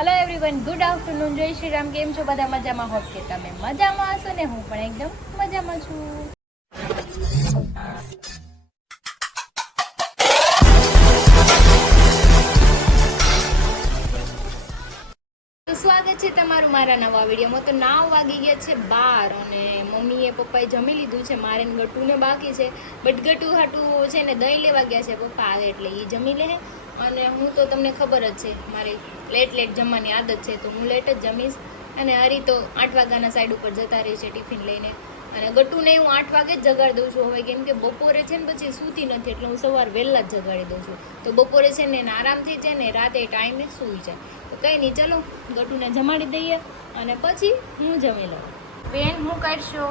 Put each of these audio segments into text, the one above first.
Hello everyone, good afternoon, જય શ્રી રામ. કેમ છો બધા? મજામાં? હોપ કે તમે મજામાં હશો ને હું પણ એકદમ મજામાં છું. સ્વાગત છે તમારું મારા નવા વિડીયોમાં. તો 9 વાગી ગયા છે 12 અને મમ્મીએ પપ્પાએ જમી લીધું છે. મારે ગટુને બાકી છે, બટ ગટુ હાટું છે ને દહીં લેવા ગયા છે પપ્પા આવે એટલે એ જમી લે. અને હું તો તમને ખબર જ છે મારી લેટ જમવાની આદત છે, તો હું લેટ જ જમીશ. અને હરી તો 8 વાગ્યાના સાઈડ ઉપર જતા રહી છે ટિફિન લઈને. અને ગટુને હું 8 વાગે જ જગાડી દઉં છું હવે, કેમ કે બપોરે છે ને પછી સૂતી નથી એટલે હું સવાર વહેલા જ જગાડી દઉં છું. તો બપોરે છે ને આરામથી છે ને રાતે ટાઈમે સૂઈ જાય. તો કંઈ નહીં, ચલો ગટુને જમાડી દઈએ અને પછી હું જમી લઉં. બેન હું કરશો?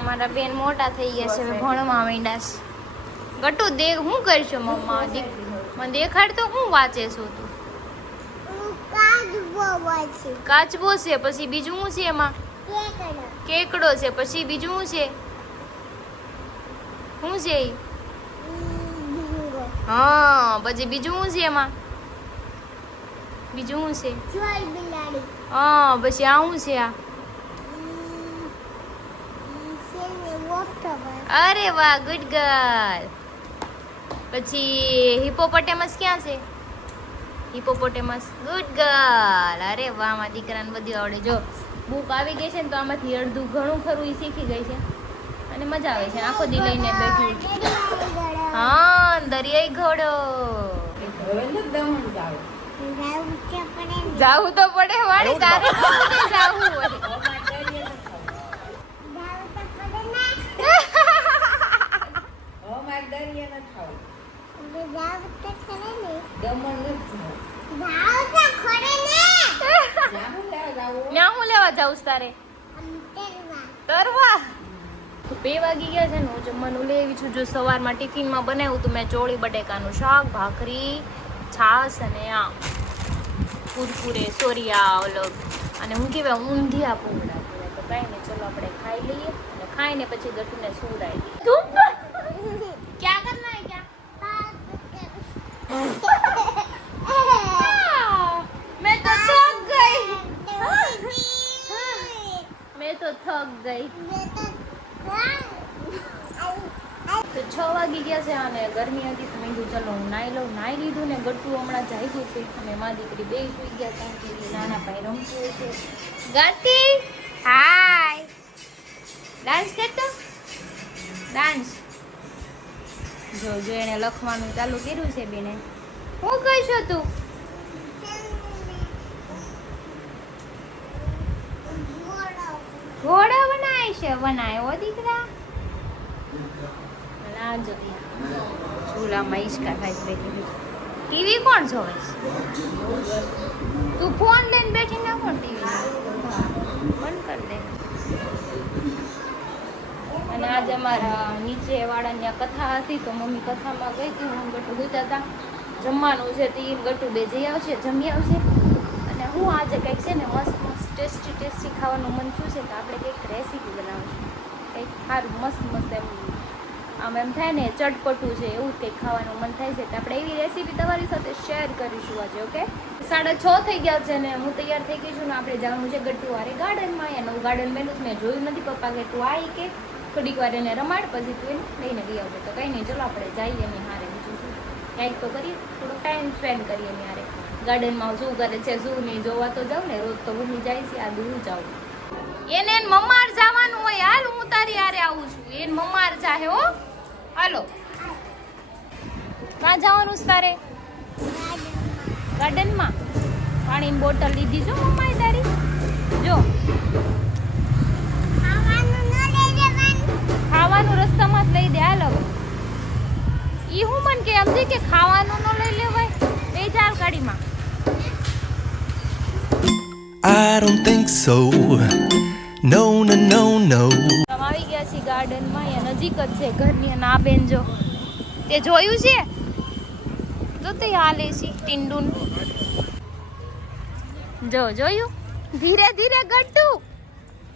અમારા બેન મોટા થઈ ગયા છે, ભણવા માંડ્યા છે. ગટુ દેખ હું કરશો મમ્મા? મને દેખાડ તો હું વાંચે છો તું? કાચબો છે, પછી બીજું શું છે એમાં? કેકડો છે, પછી બીજું શું છે? શું છે? હા, પછી બીજું શું છે એમાં? બીજું શું છે? હા, પછી આ શું છે? આ અરે વાહ, ગુડ ગર્લ. પછી હિપોપોટેમસ ક્યાં છે? Hippopotamus, good girl. અરે વાહ, મારા દીકરાને બધું આવડે. જો બુક આવી ગઈ છે ને તો આમાંથી અડધું ઘણું ખરું એ શીખી ગઈ છે અને મજા આવે છે. આખો દી લઈને બેઠી. હા, દરિયાઈ ઘોડો. જાવું તો પડે વાળી, તારે જાવું હોય. હું લેવા જાઉં તારે? તરવા. તો 2 વાગી ગયા છે ને, હું જમવાનું લઈ આવી છું. જો સવારમાં ટિફિનમાં બનાવ્યું હતું મેં ચોળી બટેકાનું શાક, ભાખરી, છાશ અને આ કુરકુરે સોરિયા ઓલો અને હું કહેવાય ઊંધિયા પૂંગડા કહેવાય. તો કાંઈ નહીં, ચલો આપણે ખાઈ લઈએ અને ખાઈને પછી ગટુને સુવડાવી દઈએ. તું ક્યાં કરના હે ક્યાં? मैं तो थक गई. तो 6 વાગી ગયા છે અને ગરમી હતી તો મેં કીધું ચલો હું નાહી લઉં. નાહી લીધું ને ગટ્ટુ હમણાં જાગ્યું છે અને મારી દીકરી બે સુઈ ગયા કારણ કે નાના ભાઈ રમતું હોય છે. ગાતી હાય, ડાન્સ કરતો ડાન્સ. જો એને લખવાનું ચાલુ કર્યું છે બેને. હું કહીશો તું? ઘોડો બનાય છે, બનાવ્યો દીકરા. ચૂલામાં ઈસકા થાય બેઠી. ટીવી કોણ જોવે છે? તું ફોન લઈને બેઠી ના કોણ ટીવી બંધ કરી દે. અને આજે અમારા નીચે વાળાની કથા હતી તો મમ્મી કથામાં ગઈ હતી. હું ગટુ ગુતા હતા. જમવાનું છે તો એ ગટુ બે જઈ આવશે, જમી આવશે. અને હું આજે કંઈક છે ને મસ્ત ટેસ્ટી ખાવાનું મન થયું છે તો આપણે કંઈક રેસીપી બનાવીશું. કંઈક સારું મસ્ત આમ એમ થાય ને ચટપટું છે એવું કંઈક ખાવાનું મન થાય છે તો આપણે એવી રેસીપી તમારી સાથે શેર કરીશું આજે. ઓકે, 6:30 થઈ ગયા છે ને હું તૈયાર થઈ ગઈ છું ને આપણે જવાનું છે ગટ્ટુ વારે ગાર્ડનમાં. અહીંયા નવું ગાર્ડન બન્યું છે, મેં જોયું નથી. પપ્પા કે તું આવી કે થોડીક વાર એને રમાડ પછી તું એને લઈને ગઈ આવજે. તો કંઈ નહીં, ચલો આપણે જઈએ એની હારે. બીજું શું કંઈક તો કરીએ, થોડો ટાઈમ સ્પેન્ડ કરીએ એની હારે. ગાર્ડનમાં શું કરે છે શું નહીં જોવા તો જાઉં ને. રોજ તો ભૂમી જાય છે, આ દૂર જાઉં. એને મમ્માર જવાનું હોય. હાલ હું તારી હારે આવું છું. એને મમ્માર જાહે હો. હાલો, ક્યાં જવાનું છે તારે? ગાર્ડનમાં. પાણીની બોટલ લીધી છો મમ્માએ તારી? જો ખાવાનું રસ્તામાં જ લઈ દે. હાલો, ઈ હું મન કે સમજે કે ખાવાનું ન લઈ લેવાય. બે ચાર ગાડીમાં. I don't think so. No, no, no, no. આવી ગયા છીએ ગાર્ડનમાં. અહીંયા નજીક જ છે ઘરની. અને આ બેન જો તે જોયું છે તો તે હાલે છે ટીંડુન. જો જોયું? ધીરે ધીરે ગટ્ટુ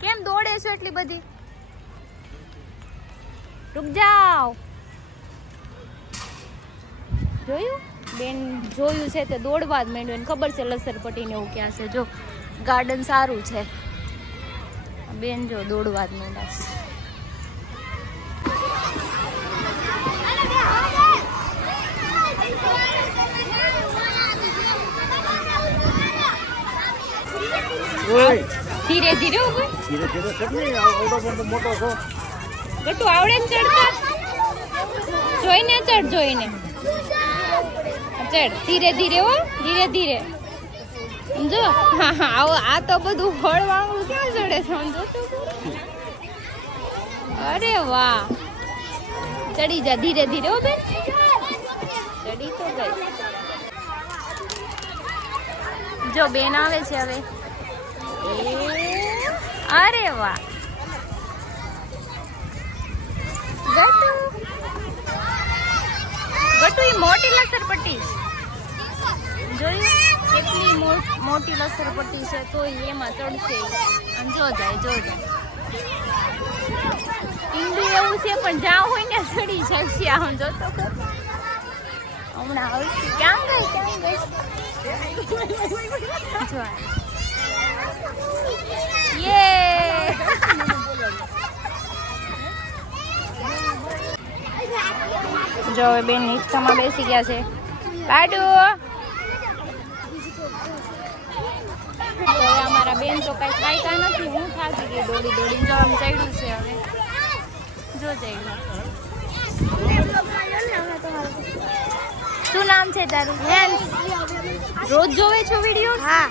કેમ દોડે છે એટલી બધી? રૂક જાઓ. જોયું? બેન જોયું છે તે દોડવા જ માંડ્યું એને ખબર છે લસરપટ્ટીને એવું ક્યાં છે. જો ગાર્ડન સારું છે. બેન જો દોડવા જ માંડ્યા છે. ધીરે ધીરે ગટુ આવડે ને ચડતા જોઈને ચડ જોઈને ચડ ધીરે ધીરે હો ધીરે ધીરે જો હા હા આવો આ તો બધું ફળ વાળું ક્યાં ચડે સમજો તો અરે વાહ ચડી જા ધીરે ધીરે હો બેન ચડી તો ગઈ જો બેન આવે છે હવે અરે વાહ ગટુ ઈ મોટી લસરપટ્ટી જોયું કેટલી મોટી લસરપટ્ટી છે તો એમાં ચડશે અને જો જાય ઈંડું એવું છે પણ જ્યાં હોય ને ચડી જાય છે આમ જોતો હમણાં આવશે ક્યાં ગઈ યે જો બેન રિક્ષામાં બેસી ગયા છે લાડુ અમારા બેન તો કઈ કાંઈ નથી હું થાકી ગઈ દોડી દોડી જો આમ ચડ્યું છે હવે જો ચડ્યું શું નામ છે તારું રોજ જોવે છો વિડીયો હા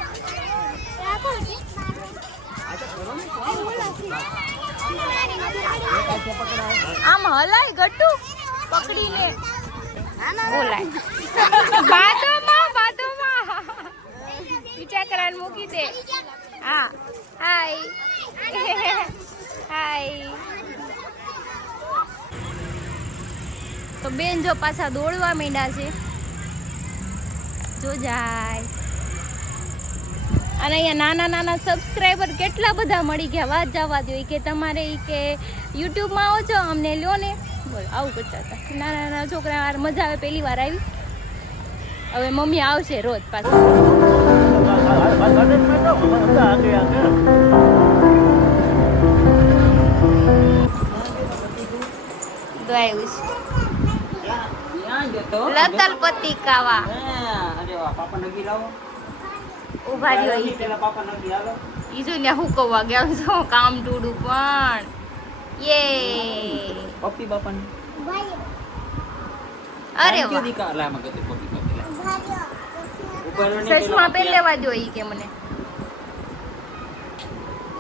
આમ હલાય ગટ્ટુ પકડીને બોલાય બાદોમાં વિચાર કરાને મૂકી દે હા હાય હાય તો બેન જો પાછા દોડવા માંડ્યા છે જો જાય અને અહીંયા નાના નાના સબસ્ક્રાઈબર કેટલા બધા મળી ગયા વાત જવા દો કે તમારે કે યુટ્યુબમાં આવો છો અમને લ્યો ને બોલ આવું કરતા હતા નાના નાના છોકરા મજા આવે પહેલી વાર આવી હવે મમ્મી આવશે રોજ પાછું લતલપતિ કાવા ઉભા રહ્યો ઈ જો ને હું કવા ગયા છો કામ ટૂડું પણ યે પપ્પી બાપન અરે સચમાં પહે લેવા જોઈએ કે મને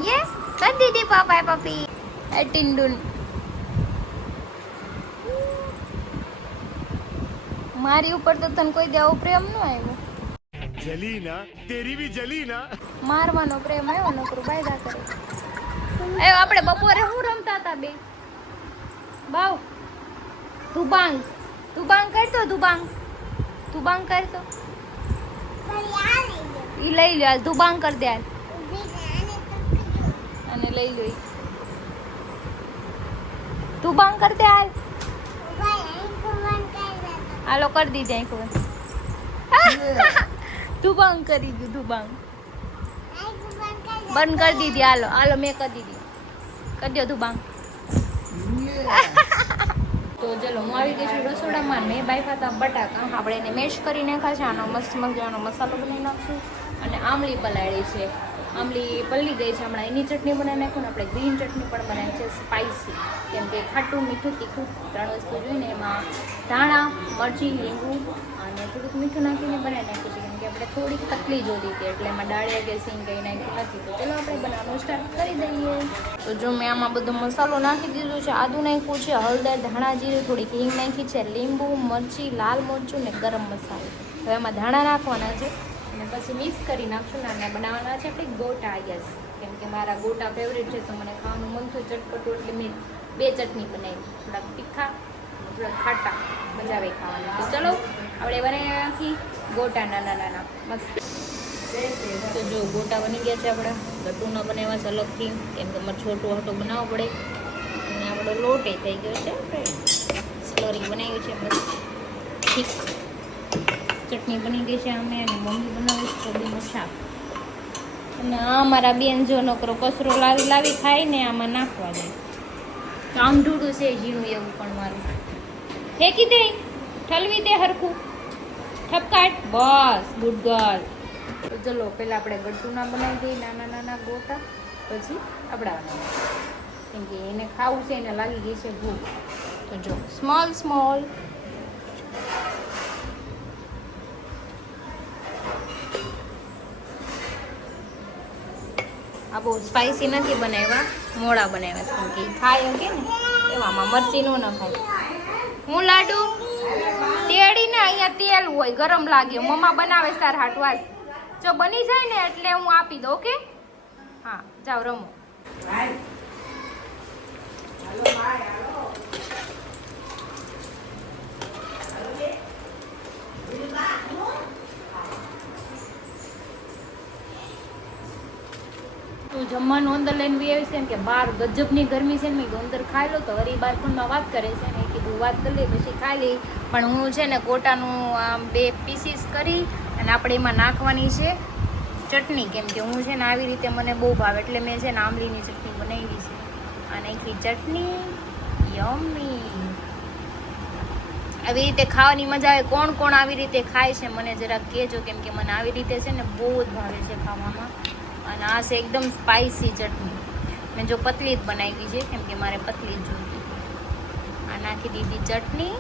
યે કર દીધી પાપા પપ્પી એટિન્ડુન મારી ઉપર તો તને કોઈ દેવો પ્રેમ ન આવ્યો જલી ના તેરી ભી જલી ના મારવાનો પ્રેમ આવ્યો નકરું બાયદા કરે એ આપણે બપોરે હું રમતા હતા બે બાવ તુબાંગ કરતો તુબાંગ કરતો ઈ લઈ લ્યો આજ તુબાંગ કર દે અને લઈ લો તુબાંગ કર દે હાલ હાલો કરી દીધી ખબર તુબાંગ કરી દીધું તુબાંગ બંધ કરી દીધી હાલો મેં કરી દીધી કરી દો તુબાંગ તો ચલો હું આવી ગઈ છું રસોડામાં મેં બાફા હતા બટાકા આપણે એને મેશ કરી નાખ્યા છે આનો મસ્ત મજાનો મસાલો બનાવી નાખશું અને આમલી પલાળી છે આમલી પલળી ગઈ છે હમણાં એની ચટણી બનાવી નાખું ને આપણે ગ્રીન ચટણી પણ બનાવી છે સ્પાઇસી કેમ કે ખાટું મીઠું તીખું 3 વસ્તુ જોઈને એમાં ધાણા મરચી લીંબુ અને થોડુંક મીઠું નાખીને બનાવી નાખ્યું છે કેમ કે આપણે થોડીક તકલી જોતી હતી એટલે એમાં ડાળિયા કે સિંગ કંઈ નાખ્યું નથી તો ચલો આપણે બનાવવાનું સ્ટાર્ટ કરી દઈએ તો જો મેં આમાં બધો મસાલો નાખી દીધો છે આદું નાખ્યું છે હળદર ધાણા જીરું થોડીક હિંગ નાખી છે લીંબુ મરચી લાલ મરચું ને ગરમ મસાલો હવે એમાં ધાણા નાખવાના છે અને પછી મિક્સ કરી નાખશું ને અને બનાવવાના છે આપણે ગોટા યસ કેમ કે મારા ગોટા ફેવરેટ છે તો મને ખાવાનું મન થયું ચટપટું એટલે મેં 2 ચટણી બનાવી થોડાક તીખા થોડાક ખાટા મજા આવે ખાવાની તો ચલો આપણે બનાવી નાખી ગોટા નાના મસ્ત તો જો ગોટા બની ગયા છે આપણા ગટુના બનાવ્યા છે અલગથી કેમ કે મારે છોટું હાટું બનાવવો પડે અને આપણો લોટ થઈ ગયો છે સ્લોરી બનાવ્યું છે મસ્ત ઠીક ચટણી બની ગઈ છે અમે અને મમ્મી બનાવે છે કોબીનું શાક. અને આ અમારા બેન જો નકરો કચરો લાવી ખાઈને આમાં નાખવા જાય. તો આમ ઢૂંઢું છે ઝીણું એવું પણ મારું. ફેંકી દે, ઠલવી દે હરખું, ઠપકાટ, બસ ગુડ ગર્લ. તો ચલો પહેલાં આપણે ગટ્ટુના બનાવી દઈએ નાના નાના ગોટા, પછી આપણા બનાવીએ કેમ કે એને ખાવું છે, એને લાગી ગઈ છે ભૂખ. તો જો સ્મોલ સ્મોલ આ બહુ સ્પાઇસી નથી બનાવ્યા, મોડા બનાવ્યા છે કેમ કે ખાય કે ને એવામાં મરચી ન ખાય. હું લાડુ તેડી ને અહીંયા તેલ હોય ગરમ લાગે, મમ્મા બનાવે તાર હાટવાસ. જો બની જાય ને એટલે હું આપી દઉં. ઓકે હા જાઓ રમો. તું જમવાનું અંદર લઈને બી આવીશ કેમ કે બહાર ગજબની ગરમી છે ને. મેં અંદર ખાઈ લો તો હરી બાર ફોનમાં વાત કરે છે ને કીધું વાત કરી લઈ પછી ખાઈ લઈ. પણ હું છે ને ગોટાનું આમ 2 પીસીસ કરી અને આપણે એમાં નાખવાની છે ચટણી કેમ કે હું છે ને આવી રીતે મને બહુ ભાવે એટલે મેં છે ને આંબલીની ચટણી બનાવી છે. અને એકલી ચટણી યમ્મી. આવી રીતે ખાવાની મજા આવે. કોણ કોણ આવી રીતે ખાય છે મને જરાક કહેજો કેમ કે મને આવી રીતે છે ને બહુ જ ભાવે છે ખાવામાં. અને આ છે એકદમ સ્પાઇસી ચટણી. મેં જો પતલી જ બનાવી છે કેમ કે મારે પતલી જ જોઈતી. આ નાખી દીધી ચટણી,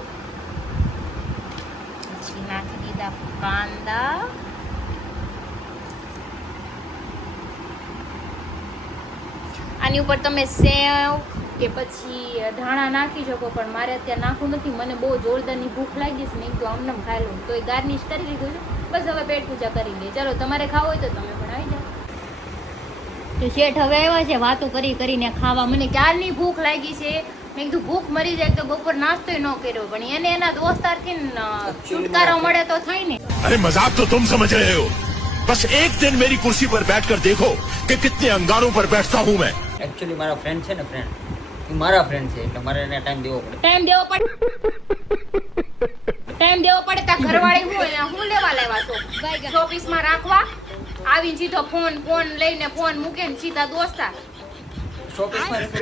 પછી નાખી દીધા કાંદા, આની ઉપર તમે સેવ કે પછી ધાણા નાખી શકો પણ મારે અત્યારે નાખવું નથી. મને બહુ જોરદારની ભૂખ લાગી છે. મેં એકદમ આમનામ ખાઈ લઉં તો એ ગાર્નિશ કરી દીધું છે. બસ હવે પેટ પૂજા કરી દે. ચાલો તમારે ખાવું હોય તો તમે પણ આવી જાઓ. તો શેઠ હવે આવ્યા છે વાતો કરી કરીને ખાવા. મને ક્યારની ભૂખ લાગી છે. મેં કીધું ભૂખ મરી જાય તો બપોર નાસ્તોય ન કર્યો પણ એને એના દોસ્તારથી છુટકારો મળે તો થાય ને. अरे मजाक तो तुम समझ रहे हो, बस एक दिन मेरी कुर्सी पर बैठकर देखो कि कितने अंगारों पर बैठता हूँ मैं. एक्चुअली મારા ફ્રેન્ડ છે ને, મારા ફ્રેન્ડ છે એટલે મારે એને ટાઈમ દેવો પડે. ટાઈમ દેવો પડે તા ઘરવાળી હું લેવા લાવ્યા છો શોપીસમાં રાખવા આવીને સીધો ફોન લઈને ફોન મૂકે ને સીધા દોસ્તાર. શોપીસમાં તો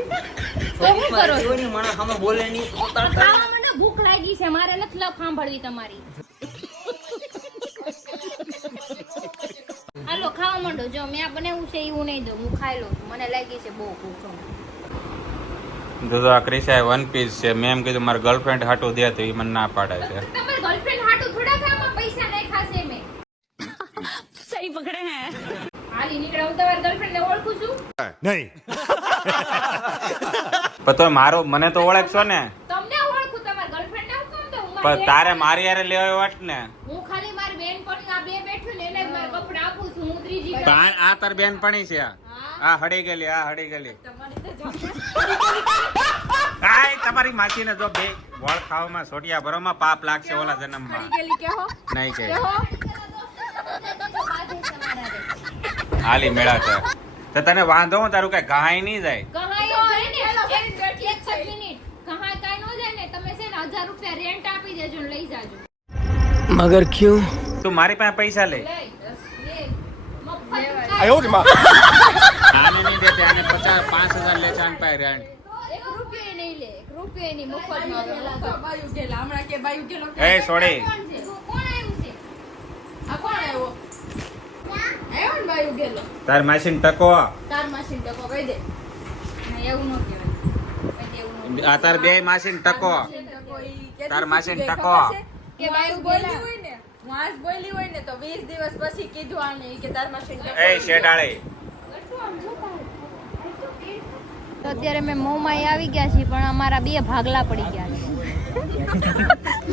શું કરો છો? માણસ સામે બોલે નહીં તો તરત ખાવા મને ભૂખ લાગી છે. મારે નથી સાંભળવી તમારી. હાલો ખાવા માંડો. જો મેં આ બનાવ્યું છે એવું નહીં દઉં, હું ખાઈ લઉં છું. મને લાગી છે બહુ ભૂખ. જો આ ક્રિશા વન પીસ છે. મેં એમ કીધું મારા ગર્લફ્રેન્ડ હાટું દે તો એ મને ના પાડે છે. તમારી ગર્લફ્રેન્ડ હાટું થોડા ખાવામાં પૈસા નહીં ખાશે મેં. सही पकड़े हैं. હાલી નીકળો. હું તમારી ગર્લફ્રેન્ડ ને ઓળખું છું. नहीं પણ તો મારો મને તો ઓળખશો ને. તમને ઓળખું, તમારી ગર્લફ્રેન્ડ ને હું કેમ દઉં? હું પણ મારી તારે મારી હારે લેવા વાત ને. હું ખાલી મારી બેનપણી આ બે બેઠું ને એને જ મારા કપડા આપું છું. હું ત્રીજી આ તાર બેનપણી છે. આ હડી ગયેલી, આ હડી ગયેલી. આય તમારી માસી ને જો બે વળ ખાવામાં સોટિયા ભરોમાં પાપ લાગશે ઓલા જન્મમાં. નહીં કે હાલી મેળા છે તો તને વાંધો હું તારું કઈ ગાય નહીં જાય. કહાયો જાય ને એક મિનિટ કહાય કાઈ નો જાય ને તમે છે ને 1000 રૂપિયા રેન્ટ આપી દેજો ને લઈ જાજો. मगर क्यों? તું મારી પાસે પૈસા લે. લે મફત आयो रे माँ. આને નહીં દેતે, આને 50,000 લે છે આન પાસે રેન્ટ. 1 રૂપિયો નહીં લે, 1 રૂપિયો નહીં મફત માં. बायू गेला हमारा के बायू गेलो. એ સોડી કોણ આવ્યું છે? आ कोण आयो? आयो ने बायू गेलो. તાર માસીને ટકો. तार मशीन डको कही दे. ના એવું ન કહેવાય. કઈ એવું ન આ તાર બે માસીને ટકો. डको ઈ કે તાર માસીને કે ટકો. કે બાયુ બોલી હોય ને, વાસ બોલી હોય ને તો 20 દિવસ પછી કીધું આને ઈ કે તાર મશીન ડકો. એ શેડાળી તો અત્યારે મેં મોમાં આવી ગયા છીએ પણ અમારા 2 ભાગલા પડી ગયા છે.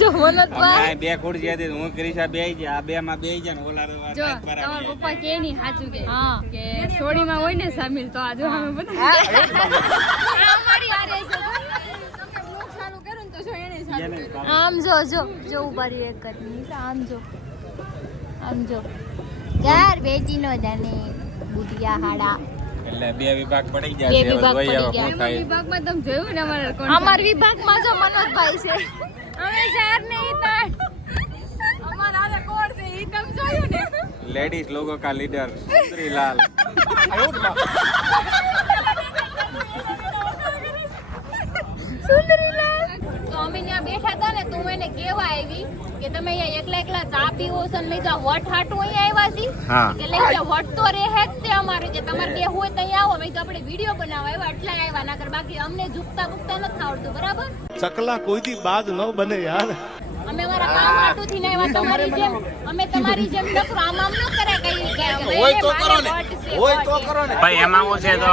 જો મનત અમે બે ખુરશી હતી હું ક્રિશા બેહી ગયા. આ બે માં બેહી ગયા ને ઓલા જો તમારા પપ્પા કે ની સાચું કે હા કે સોડીમાં હોય ને સામિલ તો આજો અમે બધા અમારી હારે છે. મુખ સારું કરું ને તો જો એને સારું કર્યું. આમ જો ઉભા રહી એક કરી આમ જો યાર બેટી નો જાને બુટિયા હાડા. એટલે બે વિભાગ પડી ગયા બે છે. હવે વિભાગ જોઈએ પડી હવે ગયા. શું થાય. વિભાગમાં તમે જોયું ને અમારા કોણ અમાર વિભાગમાં જો મનોજભાઈ છે. અમે શહેર નહીં તાર અમારા હાલે કોણ लेडीज लोगों का लीडर सुंदरीलाल। તો અમે ત્યાં બેઠા હતા ને તું એને કેવા આવી કે તમે અહીંયા એકલા એકલા ચા પીવો છો ને લઈ જાઓ વટ હાટું અહીંયા આવ્યા હા. છી કે લઈ જાઓ વટ તો રે હે જ તે અમારે કે તમારે બે હોય તો અહીંયા આવો મેં કીધું આપણે વિડીયો બનાવવા આવ્યા એટલે આવ્યા ના કર બાકી અમને ઝૂકતા બુકતા નથી આવડતું બરાબર चकला कोई दी बात न बने यार। અમે અમારા કામ હાટું થી આવ્યા તમારી જેમ અમે તમારી જેમ નકરું આમ આમ ન કરે કઈ કે હોય તો કરો ને હોય તો કરો ને ભાઈ એમાં હું છે તો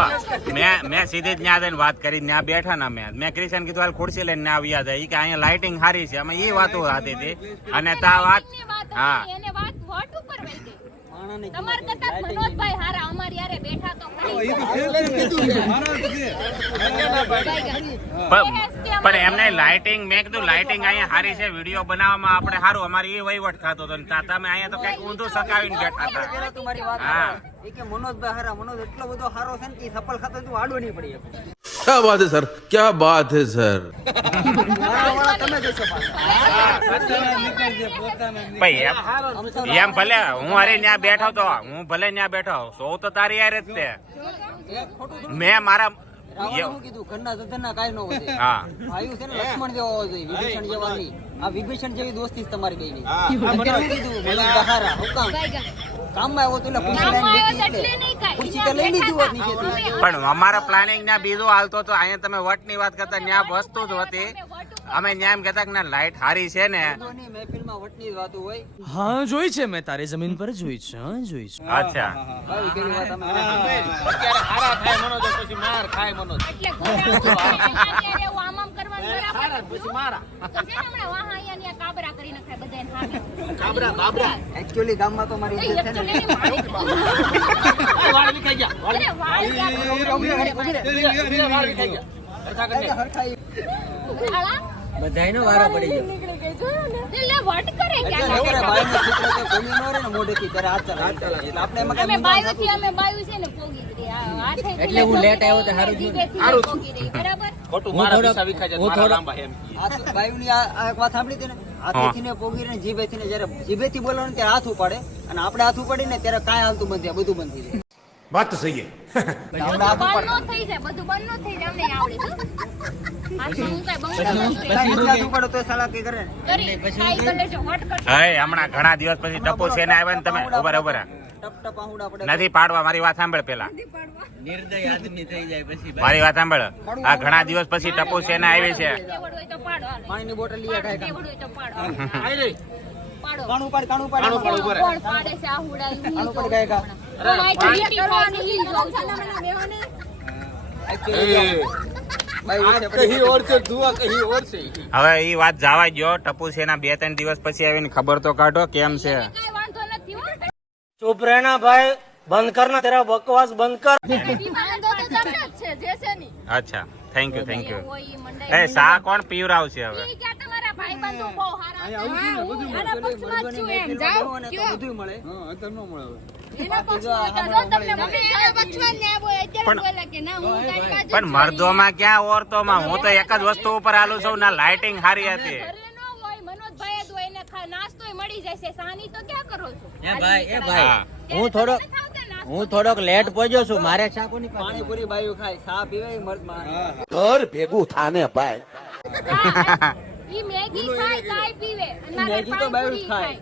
મેં સીધી જ ત્યાં જઈને વાત કરી ત્યાં બેઠા ને મેં ક્રિશન કીધું હાલ ખુરશી લઈને ના આવ્યા હતા ઈ કે અહીંયા લાઇટિંગ સારી છે અમે એ વાતો થતી હતી અને તા વાત હા એને વાત વટ ઉપર વઈ ગઈ તમાર કરતા મનોજભાઈ હારા અમારી યારે બેઠા તો ખરી પણ એમને લાઇટિંગ મેં કીધું લાઇટિંગ અહીંયા સારી છે વિડીયો બનાવવામાં આપણે સારું અમારી એ વહીવટ થતો હતો ને તમે અહીંયા તો કઈક ઊંધું સકાવીને બેઠા હતા તમારી વાત હા એ કે મનોજભાઈ હારા મનોજ એટલો બધો હારો છે ને કે સફળ ખાતો તું આડો નહીં પડી શકે. क्या बात है सर, क्या बात है सर। તમે જોશો ભાઈ એમ ભલે હું અરે ત્યાં બેઠો તો હું ભલે ત્યાં બેઠો સૌ તો તારી યાર જ તે મેં મારા રાવણે કીધું ઘરના સદનના કાંઈ ન વધે. હા ભાઈઓ છે ને લક્ષ્મણ જેવો હોવો જોઈએ, વિભીષણ જેવા નહીં. આ વિભીષણ જેવી દોસ્તી છે તમારી બેયની. અત્યારે હું કીધું મનોજ બહારા હું કામમાં આવ્યો તો એટલે ખુરશી લઈને બેઠી એટલે ખુરશી તો લઈ લીધી હોત નીચેથી. પણ અમારા પ્લાનિંગ ના બીજો હાલતો તો અહીંયા તમે વટની વાત કરતા ત્યાં વસ્તુ જ હતી અમે ત્યાં એમ કહેતા કે ના લાઈટ હારી છે ને વાંધોની મહેફિલમાં વટની જ વાતો હોય. હા જોઈ છે મેં તારી જમીન પર જોઈ છે હા જોઈ છે અચ્છા ભાઈ કેવી વાત અમે એટલે ઘોડા એવું આમ આમ કરવાનું બરાબર પછી મારા તો છે ને હમણાં વાહ અહીંયા ને કાબરા કરી નખાય બધાને હામે એકચ્યુઅલી ગામમાં તો મારી ઇજ્જત છે ને. બધાયનો વારો પડી ગયો. અત્યારે બાયનો છોકરો તો ગમી ન રહે ને મોઢેથી ત્યારે હાથ ચલાવે. એટલે આપણે એમાં કાંઈ એટલે હું લેટ આવ્યો તો હારું થયું. બાયુની આ એક વાત સાંભળી હતી ને, હાથેથી ને પોગી ને જીભેથી ને જ્યારે જીભેથી બોલવાનું ત્યારે હાથ ઉપાડે અને આપણે હાથ ઉપાડીને ને ત્યારે કાંઈ હાલતું બંધ થાય, બધું બંધ થઈ જાય. बात तो सही है। આપણે હાથ ઉપાડે કાંઈ નથી હાથ ઉપાડો તો સાલા કઈ કરે ને. હે હમણાં ઘણા દિવસ પછી ટપુ સેને આવ્યા ને તમે ઉભા ઉભા ટપ ટપ આહુડા પડે. નથી પાડવા મારી વાત સાંભળ પેલા મારી વાત સાંભળ આ ઘણા દિવસ પછી ટપુ સેના આવી છે પાણીની બોટલ લઈ આખાય કામ. પાડો કાણું પાડ કાણું પાડ કોણ પાડે છે આ હુડા ઈ કાણું પાડ ગાય કા. હવે ઈ વાત જવા ગયો ટપુ સેના 2-3 દિવસ પછી આવીને ખબર તો કાઢો કેમ છે કાંઈ વાંધો નથી હો ચૂપ રહેના ભાઈ બંધ કરના તેરા બકવાસ બંધ કર વાંધો તો તમને જ છે જે છે ની અચ્છા થેન્ક યુ હોય ઈ મંડાઈ એ સા કોણ પીવરાવશે હવે ઈ ક્યાં તમારા ભાઈબંધો બહુ હારા છે. આના પક્ષમાં જ છું એમ. જાઓ, કયો? બધું મળે. એના પક્ષમાં હતા. જો તમને મમ્મી એના પક્ષમાં જ ન્યાય બોલે. અત્યારે પણ- બોલે કે ના હું તારી બાજુ પણ મર્દોમાં ક્યાં ઓરતોમાં હું તો એક જ વસ્તુ ઉપર હાલું છું ના લાઇટિંગ સારી હતી ઘરે ન હોય મનોજભાઈ જ હોય ને નાસ્તોય મળી જાય છે. સાની તો ક્યાં કરો છો? હા. હું થોડોક લેટ પહોંચ્યો છું. મારે ચા કોની પાણીપુરી બાયું ખાય, ચા પીવે ઈ મર્દ માણસ. घर भेगू थाने पाए। હા, ઈ મેગી ખાય ચાય પીવે અને મારે મેગી તો બાયું જ પાણીપુરી ખાય.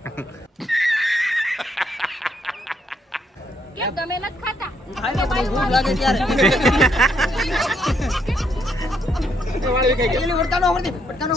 કેમ તમે નથી ખાતા? ખાય ને પછી ભૂખ લાગે ત્યારે. પેલી વળતાનો આવડતી, વળતાનો